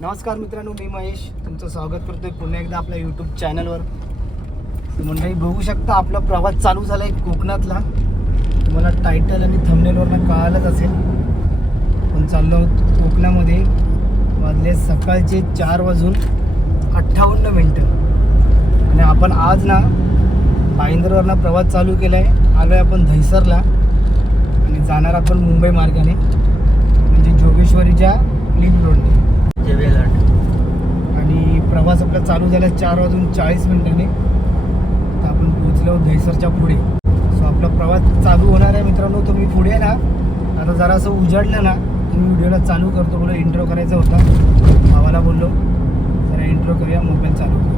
नमस्कार मित्रांनो मी महेश. तुमचं स्वागत करतोय पुन्हा एकदा आपल्या यूट्यूब चॅनलवर मंडळी बघू शकता आपला प्रवास चालू झाला आहे कोकणातला. तुम्हाला टायटल आणि थंबनेलवरनं कळालंच असेल. पण चाललो आहोत कोकणामध्ये. वाजले सकाळचे चार वाजून अठ्ठावन्न मिनटं. आणि आपण आज ना भाईंदरवरनं प्रवास चालू केला आहे आलो आहे आपण धैसरला. आणि जाणार आपण मुंबई मार्गाने. म्हणजे जोगेश्वरीच्या लिंक रोडने म्हणजे आणि प्रवास आपला चालू झाला चार वाजून चाळीस मिनिटांनी. आता आपण पोहोचलो धैसरच्या पुढे. सो आपला प्रवास चालू होणार आहे मित्रांनो. तुम्ही पुढे ना आता जरासं उजाडलं ना तुम्ही व्हिडिओला चालू करतो. मला इंट्रो करायचा होता. भावाला बोललो. जरा इंट्रो करूया मोबाईल चालू करू.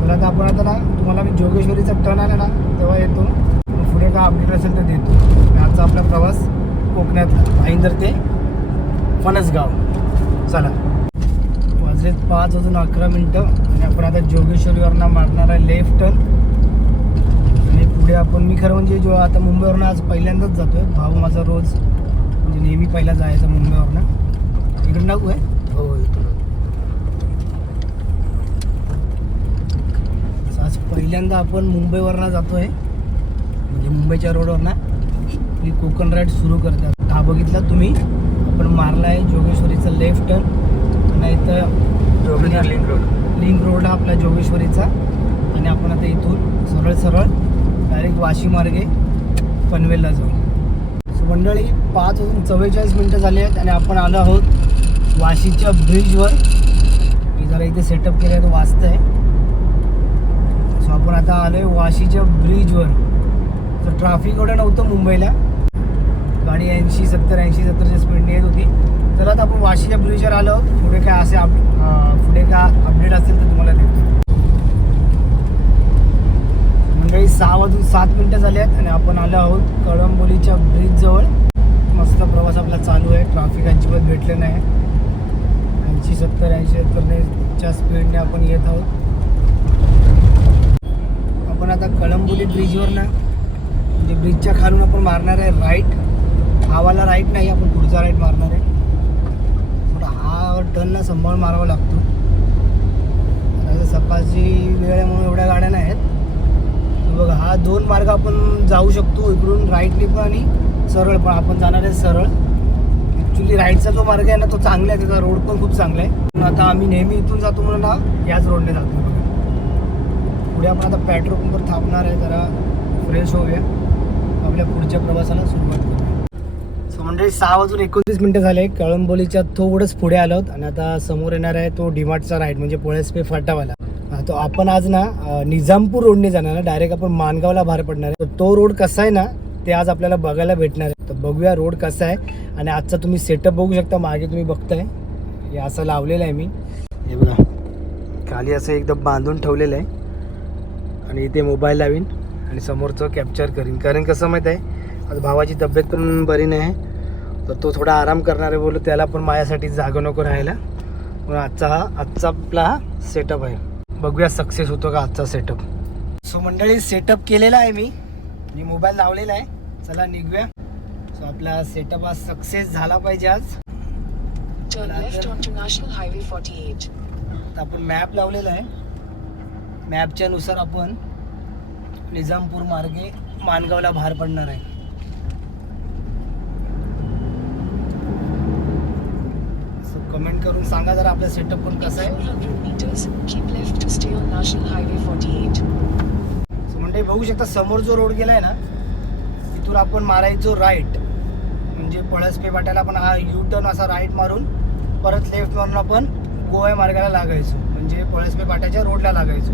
तर आता आपण आता ना तुम्हाला मी जोगेश्वरीचा टर्न आला ना तेव्हा येतो. पुढे काय अपडेट असेल तर देतो. आजचा आपला प्रवास कोकणातला. भाईंदर ते फणसगाव. चला. वाजलेत पाच वाजून अकरा मिनटं. आणि आपण आता जोगेश्वरीवरनं मारणार आहे लेफ्ट टर्न आणि पुढे आपण मी खरं म्हणजे जो आता मुंबईवरनं आज पहिल्यांदाच जातोय. भाऊ माझा रोज म्हणजे नेहमी पहिला जायचा मुंबईवरनं. इकडे टाकू आहे? हो आज पहिल्यांदा आपण मुंबईवरनं जातोय. म्हणजे मुंबईच्या रोडवरनं. आपली कोकण राईड सुरू करतात. हा बघितला तुम्ही? आपण मारला आहे जोगेश्वरीचा लेफ्ट टर्न आणि इथं Jogeshwar link road link road हा आपला जोगेश्वरीचा. आणि आपण आता इथून सरळ सरळ डायरेक्ट वाशी मार्गे पनवेलला जाऊ. सो मंडळी पाच वाजून चव्वेचाळीस मिनटं झाली आहेत आणि आपण आलो आहोत वाशीच्या ब्रिजवर. मी जरा इथे सेटअप केलं आहे तो वाचत आहे सो आपण आता आलो आहे वाशीच्या ब्रिजवर. तर ट्रॅफिक एवढं नव्हतं मुंबईला. गाडी ऐंशी सत्तर ऐंशी सत्तरच्या स्पीडने येत होती. तर आता आपण वाशीच्या ब्रिजवर आलो. आहोत. पुढे काय असे अं, पुढे काय अपडेट असेल तर तुम्हाला देतो. मंडळी सहा वाजून सात मिनटं झाली आहेत आणि आपण आलो आहोत कळंबोलीच्या ब्रिजजवळ मस्त प्रवास आपला चालू आहे. ट्रॅफिक अजिबात भेटलं नाही. ऐंशी सत्तर ऐंशी सत्तरनेच्या स्पीडने आपण येत आहोत. आपण आता कळंबोली ब्रिजवर ना म्हणजे ब्रिजच्या खालून आपण मारणार आहे राईट हावाला राईट नाही आपण पुढचा राईट लोकांना टर्न सांभाळ मारावा लागतो. आता सकाळची वेळ आहे म्हणून एवढ्या गाड्या नाही आहेत. तर बघा हा दोन मार्ग आपण जाऊ शकतो इकडून राईटने पण आणि सरळ पण. आपण जाणार आहे सरळ. ॲक्च्युली राईटचा जो मार्ग आहे ना तो चांगला आहे. त्याचा रोड पण खूप चांगला आहे. आता आम्ही नेहमी इथून जातो म्हणून ना याच रोडने जातो. पुढे आपण आता पेट्रोल पंपवर थांबणार आहे. जरा फ्रेश होऊया. आपल्या पुढच्या प्रवासाला सुरुवात करू म्हणजे सहा वाजून एकोणतीस मिनटं झाले. कळंबोलीच्या थोडंच पुढे आलो आणि आता समोर येणार आहे तो डिमार्टचा राईट म्हणजे पोळ्यासपे फाटावाला. तो आपण आज ना निजामपूर रोडने जाणार डायरेक्ट आपण मानगावला बाहेर पडणार आहे. तर तो रोड कसा आहे ना ते आज आपल्याला बघायला भेटणार आहे. तर बघूया रोड कसा आहे. आणि आजचा तुम्ही सेटअप बघू शकता. मागे तुम्ही बघताय. हे असं लावलेलं आहे मी. हे बघा. खाली असं एकदम बांधून ठेवलेलं आहे. आणि इथे मोबाईल लावीन. आणि समोरचं कॅप्चर करीन. कारण कसं माहीत आहे आज भावाची तब्येत पण बरी नाही तर तो थोडा आराम करणार आहे बोलू त्याला पण माझ्यासाठी जागं नको राहायला. म्हणून आजचा हा आजचा आपला हा सेटअप आहे. बघूया सक्सेस होतो का आजचा सेटअप सो मंडळी सेटअप केलेला आहे मी. मी मोबाईल लावलेला आहे. चला निघूया. सो आपला सेटअप हा सक्सेस झाला पाहिजे आज. Turn left onto National Highway 48. तर आपण मॅप लावलेला आहे. मॅपच्या नुसार आपण निजामपूर मार्गे मानगावला बाहेर पडणार आहे सो कमेंट करून सांगा जरा आपला सेटअप पण कसा आहे. 400 meters, keep left to stay on National Highway 48. So म्हणजे बघू शकता समोर जो रोड गेलाय ना तिथून आपण मारायचो राईट म्हणजे पळसपे वाट्याला आपण हा यू टर्न असा राईट मारून परत लेफ्ट मारून आपण गोवा मार्गाला लागायचो. म्हणजे पळसपे पाट्याच्या रोडला लागायचो.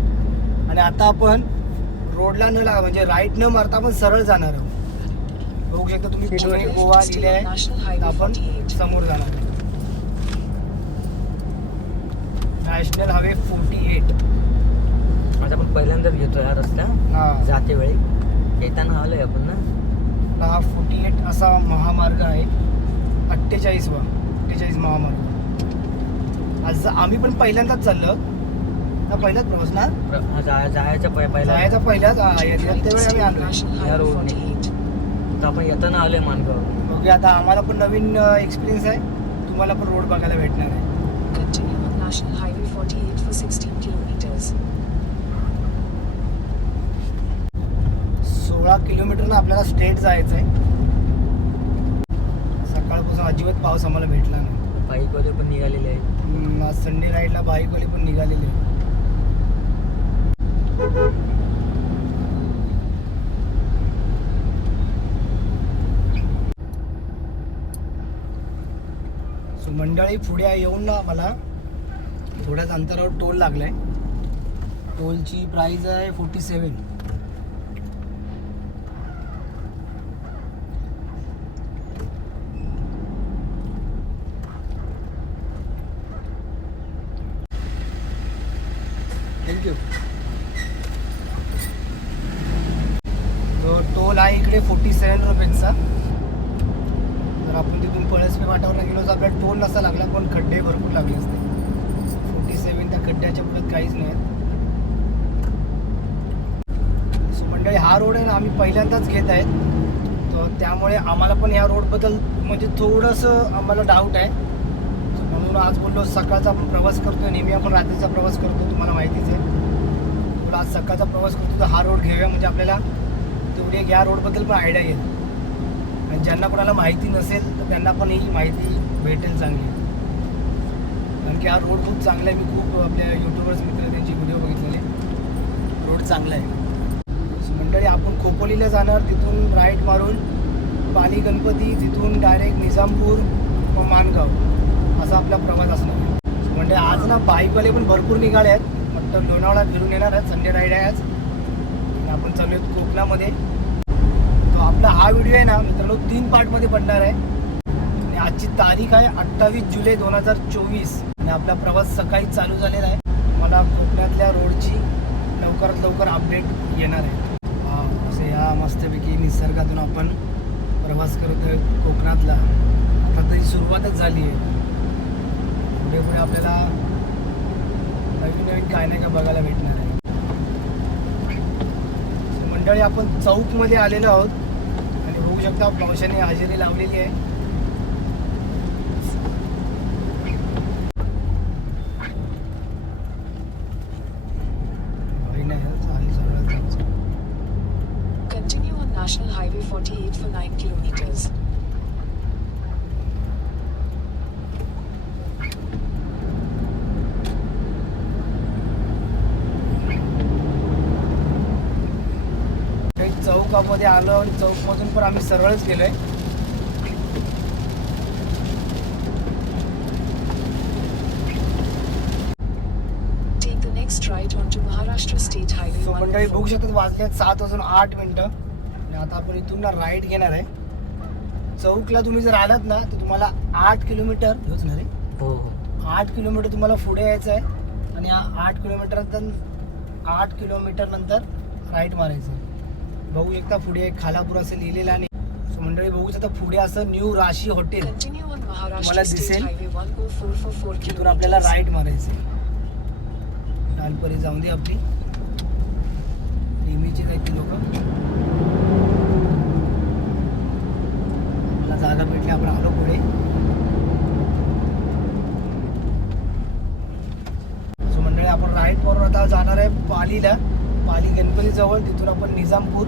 आणि आता आपण रोडला न लागा म्हणजे राईट न मारता आपण सरळ जाणार आहोत. बघू शकता तुम्ही गोवा लिहिले आहे आपण 48. समोर जाणार आहे नॅशनल हायवे फोर्टी एट आज आपण पहिल्यांदाच घेतो हा रस्ता. हा. जाते वेळी. येताना आलोय आपण ना? हा फोर्टी एट असा महामार्ग आहे. अठ्ठेचाळीसवा. अठ्ठेचाळीस महामार्ग. आज आम्ही पण पहिल्यांदाच चाललो. हा पहिलाच प्रवास ना? जायचं पहि- पहिला जायचा पहिलाच त्यावेळी आम्ही आलो या Highway road ने. 48. तर आपण येताना आलोय मानगाव बघूया आता आम्हाला पण नवीन एक्सपिरियन्स आहे. तुम्हाला पण रोड बघायला भेटणार आहे Continue on National Highway 48 for 16 kilometers. सोळा किलोमीटरनं आपल्याला स्ट्रेट जायचं आहे सकाळपासून अजिबात पाऊस आम्हाला भेटला नाही. बाईकवाले पण निघालेले आहेत. हम्म, आज संडे राईडला बाईकवाले पण निघालेले सो मंडळी पुढे येऊन ना मला थोड्याच अंतरावर टोल लागला आहे टोलची प्राईज आहे फोर्टी सेवन थँक्यू तो टोल आहे इकडे फोर्टी सेवन रुपयेचा. जर आपण तिथून पळसपे वाटावर गेलो तर आपल्याला टोल नसा लागला पण खड्डे भरपूर लागले असते. खड्ड्याच्या पुढे काहीच नाही. सो मंडळी हा रोड आहे ना आम्ही पहिल्यांदाच घेत आहेत. तर त्यामुळे आम्हाला पण ह्या रोडबद्दल म्हणजे थोडंसं आम्हाला डाऊट आहे. म्हणून आज बोललो सकाळचा आपण प्रवास करतोय. नेहमी आपण रात्रीचा प्रवास करतो तुम्हाला माहितीच आहे. बोला आज सकाळचा प्रवास करतो तर हा रोड घेऊया म्हणजे आपल्याला तेवढी एक या रोडबद्दल पण आयडिया येईल. आणि ज्यांना कोणाला माहिती नसेल तर त्यांना पण ही माहिती भेटेल चांगली. कारण की हा रोड खूप चांगला आहे. मी खूप आपल्या युट्यूबर्स मित्र त्यांची व्हिडिओ बघितलेले. रोड चांगला आहे. मंडळी आपण खोपोलीला जाणार तिथून राईट मारून पाणी गणपती तिथून डायरेक्ट निजामपूर व मानगाव असा आपला प्रवास असणार आहे. म्हणजे आज ना बाईकवाले पण भरपूर निघाले आहेत. मतलब लोणावळा फिरून येणार आहेत. संडे राईड आहे आज. आणि आपण चालू आहेत कोकणामध्ये. तो आपला हा व्हिडिओ आहे ना मित्रांनो तीन पार्टमध्ये पडणार आहे. आणि आजची तारीख आहे अठ्ठावीस जुलै दोन हजार चोवीस. आणि आपला प्रवास सकाळी चालू झालेला आहे. मला कोकणातल्या रोडची लवकरात लवकर अपडेट येणार आहे. असे या मस्तपैकी निसर्गातून आपण प्रवास करत आहे कोकणातला. आता तरी सुरुवातच झाली आहे. पुढे पुढे आपल्याला नवीन नवीन काय नाही का बघायला भेटणार आहे. मंडळी आपण चौकमध्ये आलेलो आहोत. आणि होऊ शकता पावसाने हजेरी लावलेली आहे काही नाही, चालेल, सरळ जायचं. Continue on National Highway 48 for 9 kilometers. काही चौकामध्ये आलो आणि चौकमधून पण आम्ही सरळच गेलोय. सो मंडळी बघू 104. शकतात वाजल्यात सात वाजून आठ मिनिटं. आणि आता आपण इथून ना राईट घेणार आहे. चौकला तुम्ही जर आलात ना तर तुम्हाला आठ किलोमीटर हेच ना रे हो हो. आठ किलोमीटर तुम्हाला पुढे यायचं आहे. आणि या आठ किलोमीटर आठ किलोमीटर नंतर राईट मारायचं आहे. बघू शकता पुढे एक खालापूर असं लिहिलेलं आणि सो मंडळी बघू शकता पुढे असं न्यू राशी हॉटेल मला दिसेल. Highway 104 for 4 तिथून आपल्याला. राईट मारायचं लालपरी जाऊन दे आपली. नेहमीचीच आहेत ती लोक जागा भेटली आपण आलो पुढे. सो मंडळी आपण राईट वरून आता जाणार आहे पालीला. पाली जवळ तिथून आपण निजामपूर.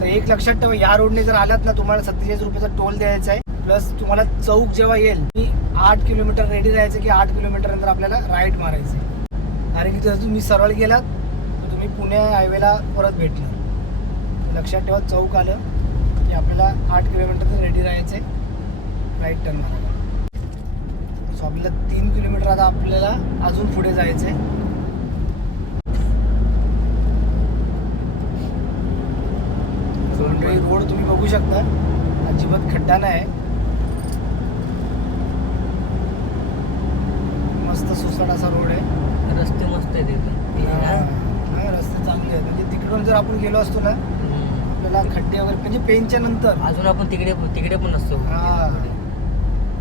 तर एक लक्षात ठेवा या रोडने जर आलात ना तुम्हाला सत्तेचाळीस रुपयाचा टोल द्यायचा आहे. प्लस तुम्हाला चौक जेव्हा येईल की आठ किलोमीटर रेडी राहायचं की आठ किलोमीटर नंतर आपल्याला राईट मारायचं आहे. कारण की जर तुम्ही सरळ गेलात तर तुम्ही पुणे हायवेला परत भेटणार लक्षात ठेवा चौक आलं की आपल्याला आठ किलोमीटर रेडी राहायचं आहे. राईट टर्न मारायला. सो आपल्याला तीन किलोमीटर आता आपल्याला अजून पुढे जायचं आहे. मंडळी रोड तुम्ही बघू शकता. अजिबात खड्डा नाही. आहे मस्त सुसट असा रोड आहे. रस्ते मस्त आहेत एकदम हा, हा, रस्ते चांगले आहेत. म्हणजे तिकडून जर आपण गेलो असतो ना. आपल्याला खड्डे वगैरे म्हणजे पेनच्या नंतर. अजून आपण तिकडे तिकडे पण नसतो हा.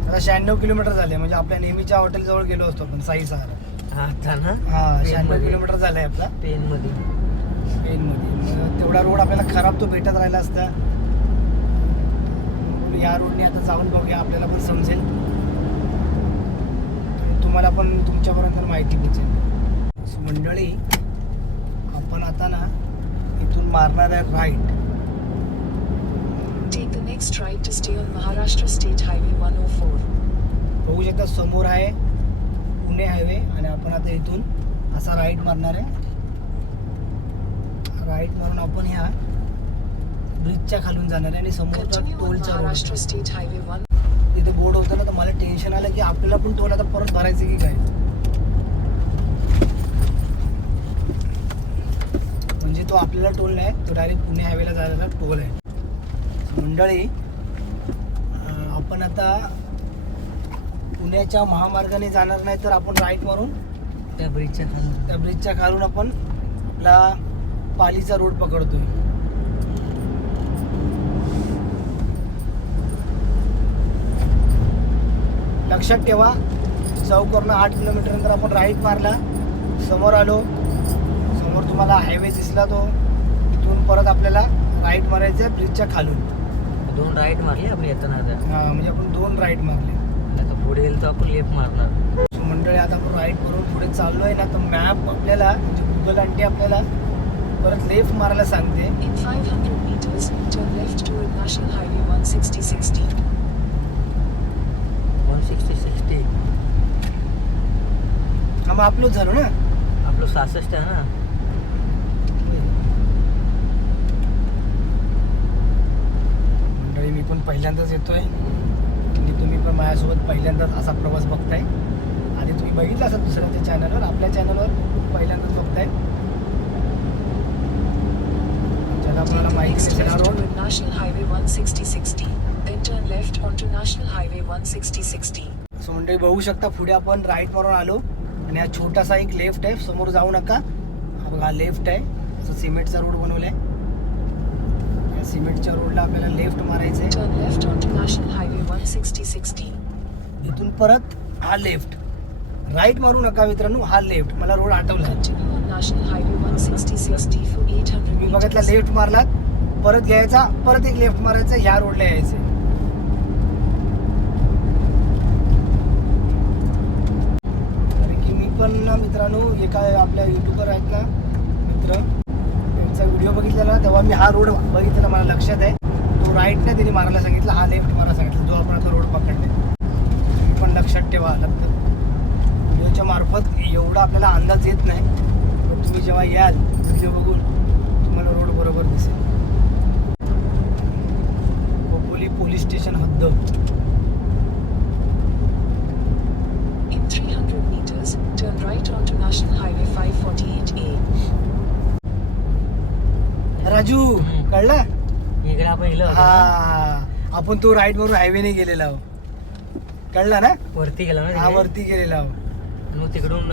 आता शहाण्णव किलोमीटर झाले. म्हणजे आपल्या नेहमीच्या हॉटेल जवळ गेलो असतो आपण साई सहारा. आता ना? हा शहाण्णव. किलोमीटर झालाय आपला. पेन मध्ये मग तेवढा रोड आपल्याला खराब तो भेटत राहिला असता. या रोडने आता जाऊन बघूया आपल्याला पण समजेल. तुम्ही- तुम्हाला पण तुमच्यापर्यंत माहिती पोचेल. सो मंडळी आपण आता ना इथून मारणार आहे right. Take the next right to stay on Maharashtra State Highway 104. बघू शकता समोर आहे पुणे हायवे आणि आपण आता इथून असा राईट मारणार आहे. राईट मारून आपण ह्या ब्रिजच्या खालून जाणार आहे आणि टोलचा रोड State Highway 1. तिथे बोर्ड होतं ना तर मला टेन्शन आलं की आपल्याला पण टोल आता परत भरायचं की काय? म्हणजे तो आपल्याला टोल नाही तो डायरेक्ट पुणे हायवेला जायला टोल आहे. मंडळी आपण आता पुण्याच्या महामार्गाने जाणार नाही तर आपण राईट मारून त्या ब्रिजच्या खाली त्या ब्रिजच्या खालून आपण आपला पालीचा रोड पकडतोय. लक्षात ठेवा चौकवरनं आठ किलोमीटर नंतर आपण राईट मारला. समोर आलो. समोर तुम्हाला हायवे दिसला तो. इथून परत आपल्याला राईट मारायचं आहे ब्रिजच्या खालून. दोन राईट मारले आपण येताना हा, म्हणजे आपण दोन राईट मारले. आता पुढे गेलो तर आपण लेफ्ट मारणार. सो मंडळी आता आपण राईट करून पुढे चाललो आहे ना तर मॅप आपल्याला म्हणजे गुगल आंटी आपल्याला परत लेफ्ट मारायला सांगते. In 500 meters, turn left toward National Highway 16060. One sixty sixty हा मग झालो ना? आपलं सहासष्ट आहे ना? मंडळी मी पण पहिल्यांदाच येतोय. आणि तुम्ही पण माझ्यासोबत पहिल्यांदाच असा प्रवास बघताय. आणि तुम्ही बघितला असाल दुसऱ्यांच्या चॅनलवर आपल्या चॅनलवर पहिल्यांदाच बघताय ज्याला Take आपल्याला the माहिती next नसेल हा left road toward National Highway 16060. Then turn left onto National Highway 16060. So मंडळी बघू शकता पुढे आपण राईट मारून आलो. आणि हा छोटासा एक लेफ्ट आहे. समोर जाऊ नका. हा बघा लेफ्ट आहे. असं सिमेंटचा रोड बनवलाय या सिमेंटच्या रोडला आपल्याला लेफ्ट मारायचं आहे. Turn left onto National Highway 16060. इथून परत हा लेफ्ट राईट मारू नका मित्रांनो हा लेफ्ट. मला रोड आठवला Continue on National Highway 16060 for 800 मी बघितला. लेफ्ट मारलात परत घ्यायचा परत एक लेफ्ट मारायचा ह्या रोडला यायचं. पण ना मित्रांनो एका आपल्या युट्यूबर आहेत ना मित्र त्यांचा व्हिडिओ बघितलेला तेव्हा मी हा रोड बघितलेला मला लक्षात आहे. तो राईट नाही त्यांनी मारायला सांगितला हा लेफ्ट मारा सांगितलं जो आपण आता रोड पकडले पण लक्षात ठेवा लक्षात व्हिडिओच्या मार्फत एवढा आपल्याला अंदाज येत नाही पण तुम्ही जेव्हा याल व्हिडिओ बघून तुम्हाला रोड बरोबर दिसेल खोपोली पोलीस स्टेशन हद्द In 300 meters, turn right onto National Highway 548A. Raju. कळलं हा. आपण तो राईट वरून हायवेने गेलेला आहो कळला ना वरती गेला ना हा? वरती गेलेला आहो मग तिकडून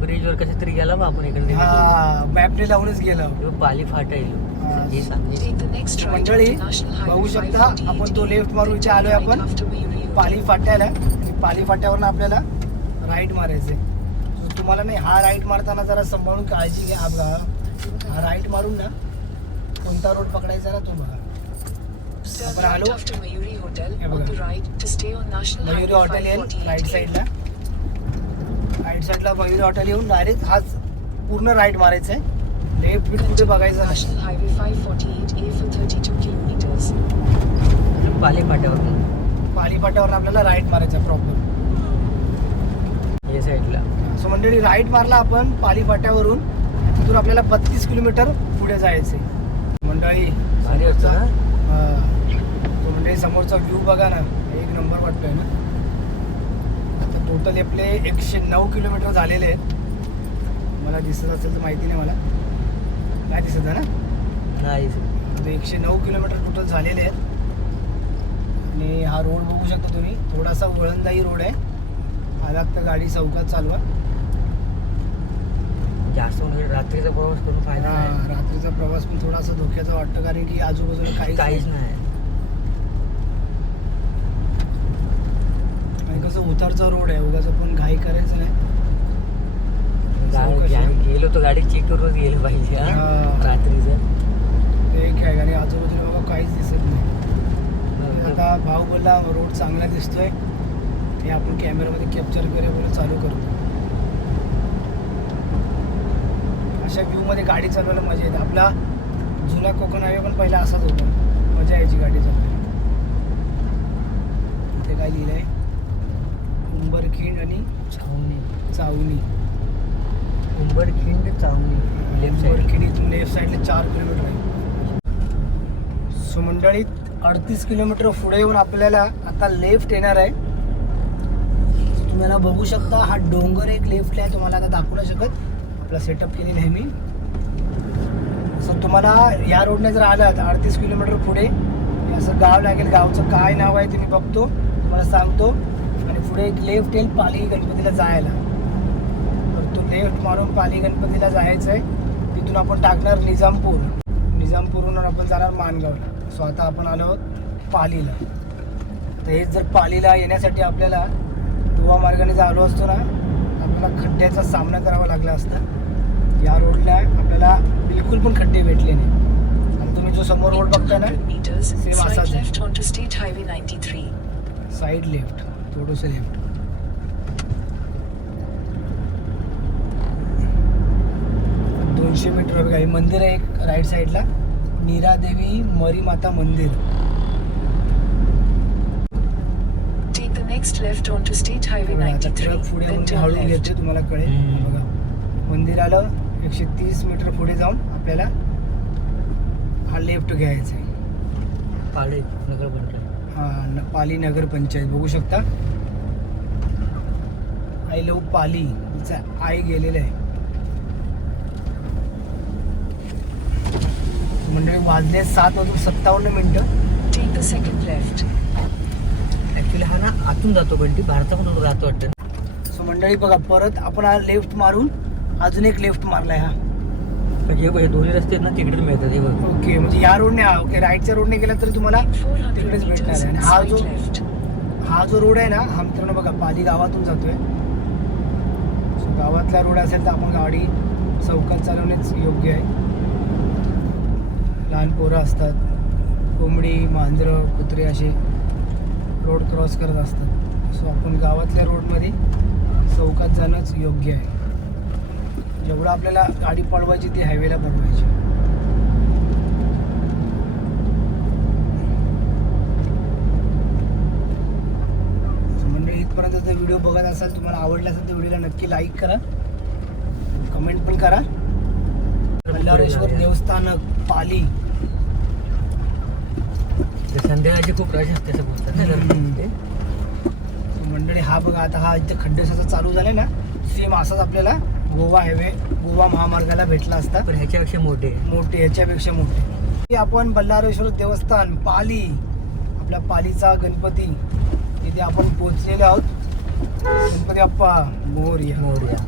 ब्रिज वर कसं तरी गेला मग आपण इकडे हा मॅपने लावूनच गेलो. पाली फाटा हा. येईल मंडळी, बघू शकता, 548A. आपण तो left मारून इथे आलोय आपण. पाली फाट्याला. आणि पाली फाट्यावरनं आपल्याला राईट मारायचंय. So तुम्हाला नाही हा राईट मारताना जरा सांभाळून काळजी घ्या हा बघा. हा राईट मारून ना कोणता रोड पकडायचा ना तो बघा. Turn आपण right आलो हे National Mayuri hotel right 548A. साईडला राईट साईडला मयुरी हॉटेल येऊन डायरेक्ट हाच पूर्ण राईट मारायचं आहे लेफ्ट बीट कुठे बघायचं नाही National Highway 548A for 32 kilometers. Pali फाट्यावर Pali फाट्यावर आपल्याला राईट मारायचं प्रॉपर या साईडला सो मंडळी राईट मारला आपण पाली फाट्यावरून तिथून आपल्याला बत्तीस किलोमीटर पुढे जायचे मंडळी भारी होतं ना हा. तो मंडळी समोरचा व्ह्यू बघा ना. एक नंबर वाटतोय ना. टोटल आपले एकशे नऊ किलोमीटर झालेले आहेत. मला दिसत असेल तर माहिती नाही मला. काय दिसत आहे ना? नाही एकशे नऊ किलोमीटर टोटल झालेले आहेत. आणि हा रोड बघू शकता तुम्ही. थोडासा वळणदायी रोड आहे. आलात तर गाडी चौकात चालवा. जास्त म्हणजे रात्रीचा प्रवास करून फायदा रात्रीचा प्रवास पण थोडासा धोक्याचा वाटतो. कारण की आजूबाजूला काहीच काहीच नाही नाही आणि कसं उतारचा रोड आहे उगाच पण घाई करायचं नाही. गेलो तर गाडी चेक करूनच गेलं पाहिजे. रात्रीचं. ते एक आहे आणि आजूबाजूला बाबा काहीच दिसत नाही. आता भाऊ बोलला रोड चांगला दिसतोय. हे आपण कॅमेरामध्ये कॅप्चर वगैरे चालू करतो. अशा व्ह्यूमध्ये गाडी चालवायला मजा येते. आपला जुना कोकण हायवे पण पहिला असाच होता. मजा यायची गाडी चालवायला. इथे काय लिहिलं आहे उंबरखिंड आणि छावणी चावणी. उंबरखिंड चावणी. लेफ्ट उंबरखिंड इथून लेफ्ट साईडला चार किलोमीटर आहे. सो मंडळीत अडतीस किलोमीटर पुढे येऊन आपल्याला आता लेफ्ट येणार आहे. So तुम्ही आता बघू शकता हा डोंगर एक लेफ्टला आहे. तुम्हाला आता दाखवू नाही शकत. आपला सेटअप केलेला आहे मी. सो तुम्हाला या रोडने जर आलात अडतीस किलोमीटर पुढे असं गाव लागेल. गावचं काय नाव आहे ते मी बघतो. तुम्हाला सांगतो. पुढे एक लेफ्ट येईल पाली गणपतीला जायला. तर तो लेफ्ट मारून पाली गणपतीला जायचं आहे तिथून आपण टाकणार निजामपूर. निजामपूरहून आपण जाणार मानगावला. सो आता आपण आलो पालीला. तर हेच जर पालीला येण्यासाठी आपल्याला दुवा मार्गाने जर आलो असतो ना आपल्याला खड्ड्याचा सामना करावा लागला असता. या रोडला आपल्याला बिलकुल पण खड्डे भेटले नाही आणि तुम्ही जो समोर रोड बघताय 200 ना slide असाच आहे. left onto State Highway 93. Side left थोडंसं लेफ्ट दोनशे मीटर बघा हे मंदिर आहे एक राईट साईडला नीरादेवी मरी माता मंदिर. 93, ट्रक पुढे हळू. घेते तुम्हाला कळेल. बघा मंदिराला एकशे तीस मीटर पुढे जाऊन आपल्याला हा लेफ्ट घ्यायचा आहे. पाडे नगर पाली नगर पंचायत. बघू शकता. आय लव पाली तिचा आई गेलेलं आहे. मंडळी वाजले सात वाजून सत्तावन्न मिनिटं. Take the second left. Actually हा ना आतून जातो बंटी भारता पण थोडं जातो वाटतं. सो मंडळी बघा परत आपण हा लेफ्ट मारून अजून एक लेफ्ट मारलाय हा. पण हे हे दोन्ही रस्ते आहेत ना तिकडेच मिळतात हे बघ. ओके म्हणजे या रोडने हा ओके राईटच्या रोडने गेला तरी तुम्हाला तिकडेच भेटणार आहे. आणि हा जो हा जो रोड आहे ना हा मित्रांनो बघा पाली गावातून जातोय. सो गावातला रोड असेल तर आपण गाडी चौकात चालवणेच योग्य आहे. लहान पोरं असतात. कोंबडी मांजरं कुत्रे असे रोड क्रॉस करत असतात. सो आपण गावातल्या रोडमध्ये चौकात जाणंच योग्य आहे. जेवढं आपल्याला गाडी पळवायची ती हायवेला पळवायची मंडळी इथपर्यंत जर व्हिडिओ बघत असाल तुम्हाला आवडला असेल तर व्हिडिओला नक्की लाईक करा. कमेंट पण करा. बल्लारेश्वर देवस्थान पाली. ते संध्याकाळची खूप रश असते मंडळी हा बघा आता हा इथे खड्डेसाचा चालू झालाय ना सेम असाच आपल्याला. गोवा हायवे गोवा महामार्गाला भेटला असता. पण ह्याच्यापेक्षा मोठे. मोठे याच्यापेक्षा मोठे. आपण बल्लारेश्वर देवस्थान पाली आपल्या पालीचा गणपती इथे आपण पोचलेलो आहोत. गणपती बाप्पा मोरया. मोरया.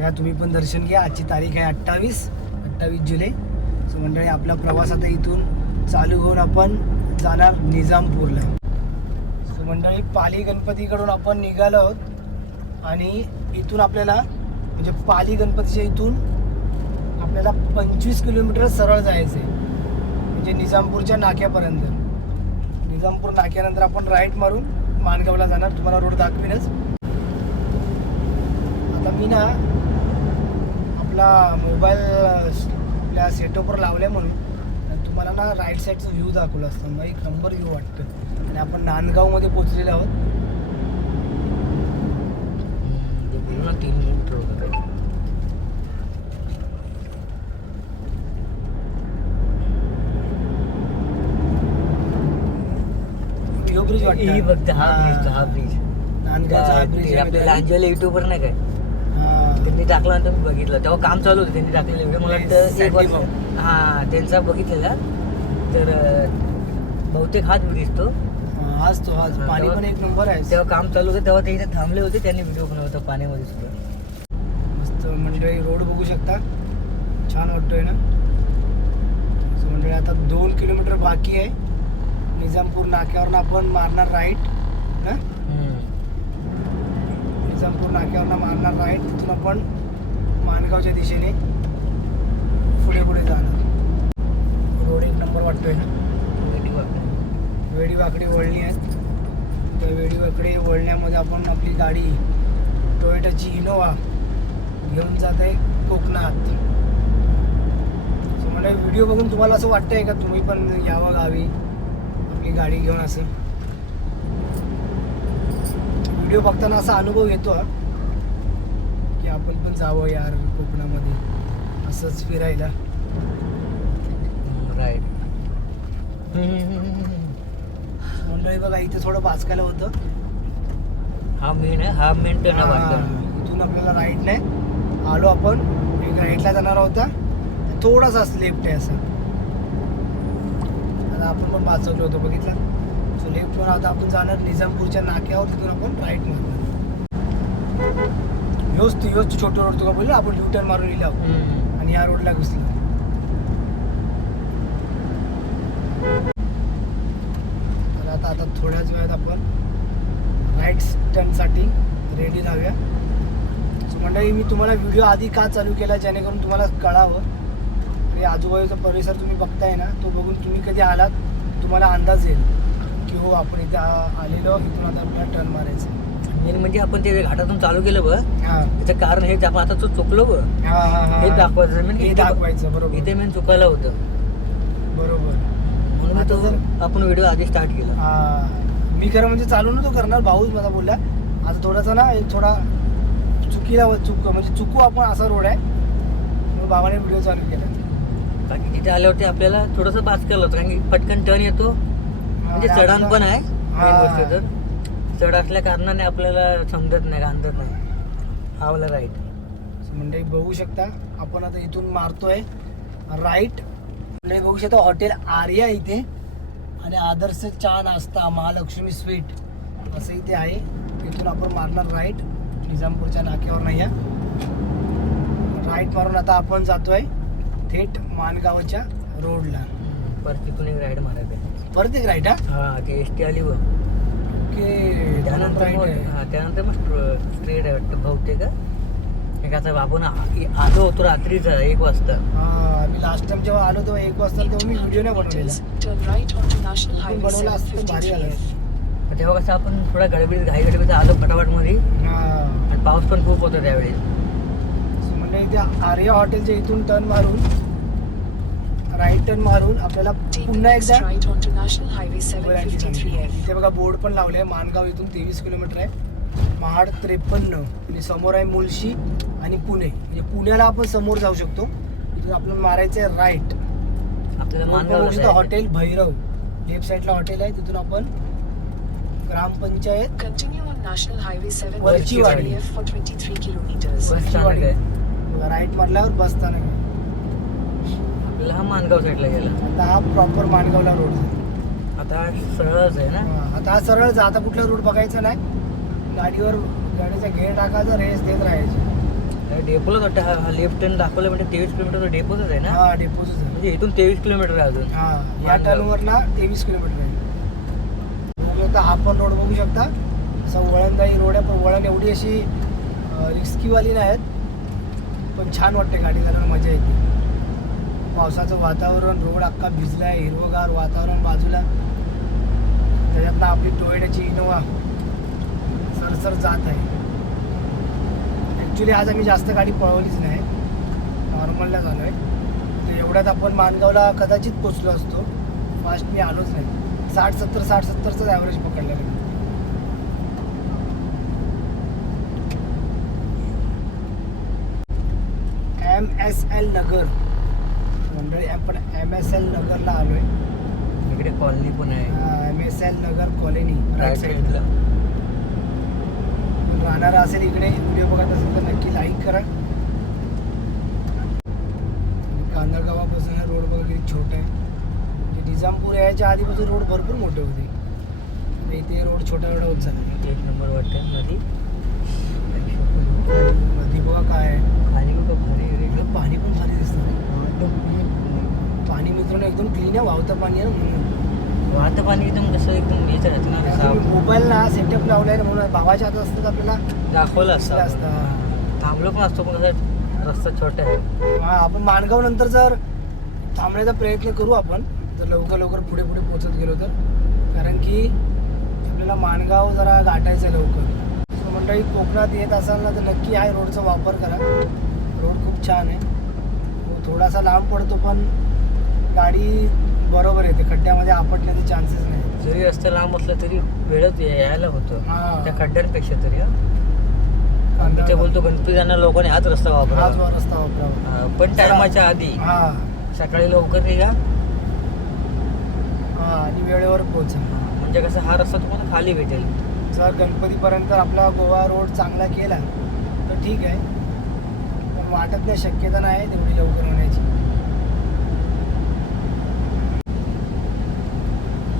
या तुम्ही पण दर्शन घ्या. आजची तारीख आहे अठ्ठावीस अठ्ठावीस जुलै. सो मंडळी आपला प्रवास आता इथून चालू होऊन आपण जाणार निजामपूरला. सो मंडळी पाली गणपतीकडून आपण निघालो आहोत. आणि इथून आपल्याला म्हणजे पाली गणपतीच्या इथून आपल्याला पंचवीस किलोमीटर सरळ जायचं आहे म्हणजे निजामपूरच्या नाक्यापर्यंत. निजामपूर नाक्यानंतर आपण राईट मारून माणगावला जाणार. तुम्हाला रोड दाखवीनच आता मी ना आपला मोबाईल आपल्या सेटअपवर लावलाय म्हणून. तुम्हाला ना राईट साईडचा व्ह्यू दाखवला असतं. मला एक नंबर व्ह्यू वाटतं. आणि आपण नांदगावमध्ये पोचलेलो आहोत. पूर्ण तीन किलोमीटर होतं ब्रिज ही हा ब्रिज हा ब्रिज हा युट्यूबवर नाही काय त्यांनी टाकला नंतर मी बघितलं तेव्हा काम चालू होतं त्यांनी टाकलेलं व्हिडिओ मला वाटतं एक सँडी वर्ष बॉम्ब. हा त्यांचा बघितलेला तर बहुतेक हाच ब्रिज तो आज तो आज हा, पाणी तेव्हा- पण एक नंबर आहे. तेव्हा काम चालू होतं तेव्हा ते इथे थांबले होते त्यांनी व्हिडिओ बनवला होता पाण्यामध्ये सुद्धा. मस्त मंडळी रोड बघू शकता. छान वाटतोय ना? So मंडळी आता दोन किलोमीटर बाकी आहे. निजामपूर नाक्यावरनं आपण मारणार राईट ना? निजामपूर नाक्यावरनं मारणार राईट तिथून आपण माणगावच्या दिशेने पुढे पुढे जाणार. रोड एक नंबर वाटतोय ना? वेडी वाकडी वळणी आहेत. व्हिडिओकडे वळण्यामध्ये आपण आपली गाडी टोयोटाची इनोवा घेऊन जात आहे कोकणात. So मला व्हिडिओ बघून तुम्हाला असं वाटतंय का तुम्ही पण यावं गावी आपली गाडी घेऊन असं? व्हिडिओ बघताना असा अनुभव येतो की आपण पण जावं यार कोकणामध्ये असंच फिरायला. राईट मंडळी बघा इथे थोडं बाचकायला होतं. हा मेन आहे हा मेन टर्न इथून आपल्याला राईट नाही आलो आपण. एक राईटला जाणार होता. थोडासा लेफ्ट आहे असं. आता आपण पण वाचवलं होतं बघितलं? सो लेफ्टवर आता आपण जाणार निजामपूरच्या नाक्यावर तिथून आपण राईट मारणार योच ती योच छोटं रोड तुला बोललो आपण यू टर्न मारून लिहिला. आणि या रोडला घुसला. थोड्याच वेळात आपण राईट टर्नसाठी रेडी राहूया So मंडळी मी तुम्हाला व्हिडिओ आधी का चालू केला जेणेकरून तुम्हाला कळावं? आणि आजूबाजूचा परिसर तुम्ही बघताय ना तो बघून तुम्ही कधी आलात तुम्हाला अंदाज येईल की हो आपण इथे आलेलो इथून आता आपल्याला टर्न मारायचं. मेन म्हणजे आपण ते घाटातून चालू केलं बघ. त्याचं कारण हे आपण आता तो चुकलो बघ. हां दाखवायचं म्हणजे हे दाखवायचं बरोबर. इथे मेन चुकायला होतं. आता जर- आपण व्हिडिओ आधी स्टार्ट केला. हा. मी खरं म्हणजे चालू नव्हतो करणार भाऊच मला बोलला आता थोडासा ना एक थोडा चुकीला चुक म्हणजे चुकू आपण असा रोड आहे. मग बाबाने व्हिडिओ चालू केला. बाकी तिथे आल्यावरती आपल्याला थोडंसं बाचकल होतं कारण की पटकन टर्न येतो. म्हणजे चढाण पण आहे गोष्ट तर. चढ असल्या कारणाने आपल्याला समजत नाही अंदत नाही. आवला राईट मंडळी बघू शकता आपण आता इथून मारतोय. राईट मंडळी बघू शकता हॉटेल आर्या इथे आणि आदर्श चहा नाश्ता महालक्ष्मी स्वीट असं इथे आहे. इथून आपण मारणार राईट. निजामपूरच्या नाक्यावर नाही या राईट मारून आता आपण जातोय थेट माणगावच्या रोडला. परत तिथून एक राईड मारायचं परत एक राईट हा? ती एस टी आली बघ. ओके त्यानंतर हा त्यानंतर मग स्ट्रेट आहे वाटतं बहुतेक. आता आपण आ- आलो होतो रात्रीचा एक वाजता. हा मी लास्ट टाइम जेव्हा आलो तेव्हा एक वाजता तेव्हा मी व्हिडिओ 200 नाही बनवलेला. Meters, turn right onto National इथून Highway बनवला असतं तर भारी 723 आलं. F. मग तेव्हा कसं आपण थोडा गडबडीत घाई गडबडीत आलो फटाफटमध्ये हा. आणि पाऊस पण खूप होता त्यावेळेस म्हणजे इथे आर्या हॉटेलच्या इथून टर्न मारून राईट टर्न मारून आपल्याला पुन्हा एकदा right onto National Highway उभरायची 753 F. इथे बघा बोर्ड पण लावले आहे माणगाव इथून तेवीस किलोमीटर आहे. महाड त्रेपन्न आणि समोर आहे मुळशी आणि पुणे. म्हणजे पुण्याला आपण समोर जाऊ शकतो. इथून आपल्याला मारायचं आहे राईट मानगावला. हॉटेल भैरव. लेफ्ट साईडला हॉटेल आहे. तिथून आपण ग्रामपंचायत Continue on National Highway वरची वाडी. 753 F for 23 kilometers. बस स्थानक आहे राईट मारल्यावर बस स्थानक आहे. आपल्याला हा मानगाव साईडला गेला. आता हा प्रॉपर माणगावला रोड आहे. आता सरळच आहे ना? हा, आता हा सरळ जा आता कुठला रूट बघायचा नाही. गाडीवर गाडीचा घेर टाकायचा रेस देत राहायची. डेपोलाच वाटतं हा हा लेफ्ट टर्न दाखवलं म्हणजे तेवीस किलोमीटर डेपोच आहे ना? हा डेपोच आहे. म्हणजे इथून तेवीस किलोमीटर आहे अजून. हा या. टर्नवरला तेवीस किलोमीटर आहे. बघू शकता हा पण रोड बघू शकता. असा वळणदायी रोड आहे पण वळण एवढी अशी रिस्कीवाली नाही आहेत. पण छान वाटते गाडी चालवणं मजा येते. पावसाचं वातावरण रोड अख्खा भिजला आहे हिरवगार वातावरण बाजूला. त्याच्यातनं आपली टोयोटाची इनोवा. सरसर जात आहे. ॲक्च्युली आज आम्ही जास्त गाडी पळवलीच नाही. नॉर्मलला झालो आहे तर एवढ्यात आपण माणगावला कदाचित पोचलो असतो. फास्ट मी आलोच नाही. साठ सत्तर साठ सत्तरचाच ॲव्हरेज पकडलेलं मी. M S L Nagar. मंडळी आपण एम एस एल नगरला आलोय. इकडे कॉलनी पण आहे. M S L Nagar colony. Right साईडला राहणारा असेल इकडे व्हिडिओ बघत असेल तर नक्की लाईक करा. कांदळगावापासून हा रोड बघा किती छोटा आहे. म्हणजे निजामपूर यायच्या आधीपासून रोड भरपूर मोठे होते. इथे रोड छोटा छोटा होत चालले. एक नंबर वाटतं नदी? नदी बघा काय आहे. खाली कुठं भारी. इकडं पाणी पण भारी दिसतं. पाणी मित्रांनो एकदम क्लीन आहे. वाहतं पाणी आहे ना. वाहतं पाणी एकदम कसं एकदम याचं राहतं ना रे, साफ. मोबाईल ना सेटअप लावलाय ना म्हणून भावाच्या हातात असतं तर आपल्याला दाखवलं असतं असतं. आपण. थांबलो पण असतो पण कसं रस्ता छोटा आहे हा आपण माणगाव नंतर जर थांबण्याचा प्रयत्न करू आपण जर लवकर लवकर पुढे पुढे पोहोचत गेलो तर कारण की आपल्याला माणगाव जरा गाठायचं आहे लवकर सो मंडळी कोकणात येत असाल ना तर नक्की हा रोडचा वापर करा रोड खूप छान आहे हो, थोडासा लांब पडतो पण गाडी बरोबर येते खड्ड्यामध्ये आपटण्याचे चान्सेस नाही. जरी रस्ता लांब असला तरी वेळच यायला होतं. हा. त्या खड्ड्यांपेक्षा तरी हा. मी ते बोलतो गणपती जाणार लोकांनी हाच रस्ता वापरा. हाच रस्ता वापरावा पण टायमाच्या आधी हा. सकाळी लवकर निघा. हा आणि वेळेवर पोहोचा. म्हणजे कसं हा रस्ता तुम्हाला खाली भेटेल. जर गणपतीपर्यंत आपला गोवा रोड चांगला केला तर ठीक आहे. पण वाटत नाही शक्यता नाही तेवढी लवकर होण्याची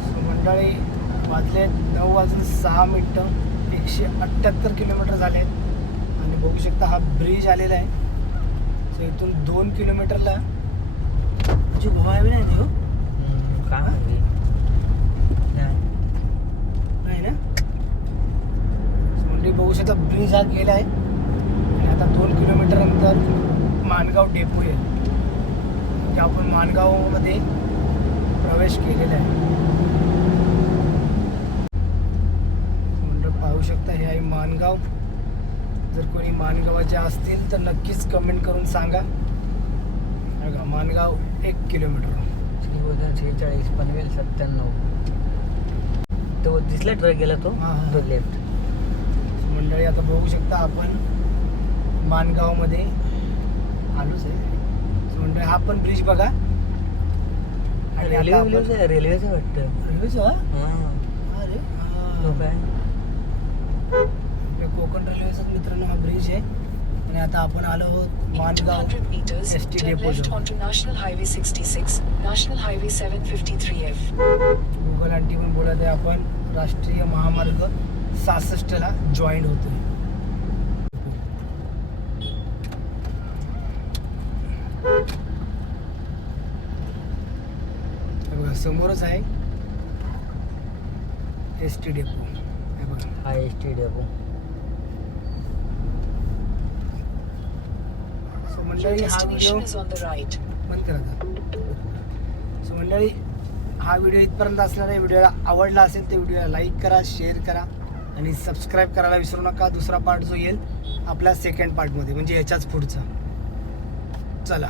So, मंडळी वाजले नऊ वाजून सहा मिनटं. एकशे अठ्ठ्याहत्तर किलोमीटर झाले आहेत. आणि बघू शकता हा ब्रिज आलेला आहे. सो इथून दोन किलोमीटरला. म्हणजे गोवा आहे नाही काय माहिती. नाही. नाही ना? म्हणजे बघू शकता ब्रिज हा गेला आहे. आणि आता दोन किलोमीटर नंतर माणगाव डेपो आहे. आपण माणगावमध्ये प्रवेश केलेला आहे म्हणजे पाहू माणगाव जर कोणी माणगावाचे असतील तर नक्कीच कमेंट करून सांगा. बघा, माणगाव एक किलोमीटर श्रीवर्धन शेहेचाळीस पनवेल सत्त्याण्णव. तो दिसला ट्रक गेला तो? हा. तो लेफ्ट मंडळी आता बघू शकता आपण माणगावमध्ये आलोच आहे. मंडळी हा पण ब्रिज बघा. आणि रेल्वे रेल्वेचं वाटतं. रेल्वेचं. अरे हा. काय आपल्या कोकण रेल्वेचा मित्रांनो हा ब्रिज आहे आणि आता आपण आलो Mangaon 200 meters, ST turn depot left जवळ. onto National Highway 66, National Highway 753F. Google aunty पण बोलत आहे आपण राष्ट्रीय महामार्ग सहासष्टला जॉईन होतोय हे बघा समोरच आहे एस टी डेपो हे बघा हा S T depot so Your मंडळी हा व्हिडिओ. बंद करा आता. सो मंडळी हा व्हिडिओ इथपर्यंत असणार आहे व्हिडिओला आवडला असेल तर व्हिडिओला लाईक करा शेअर करा आणि सबस्क्राईब करायला विसरू नका दुसरा पार्ट जो येईल आपल्या सेकंड पार्टमध्ये म्हणजे याच्याच पुढचा चला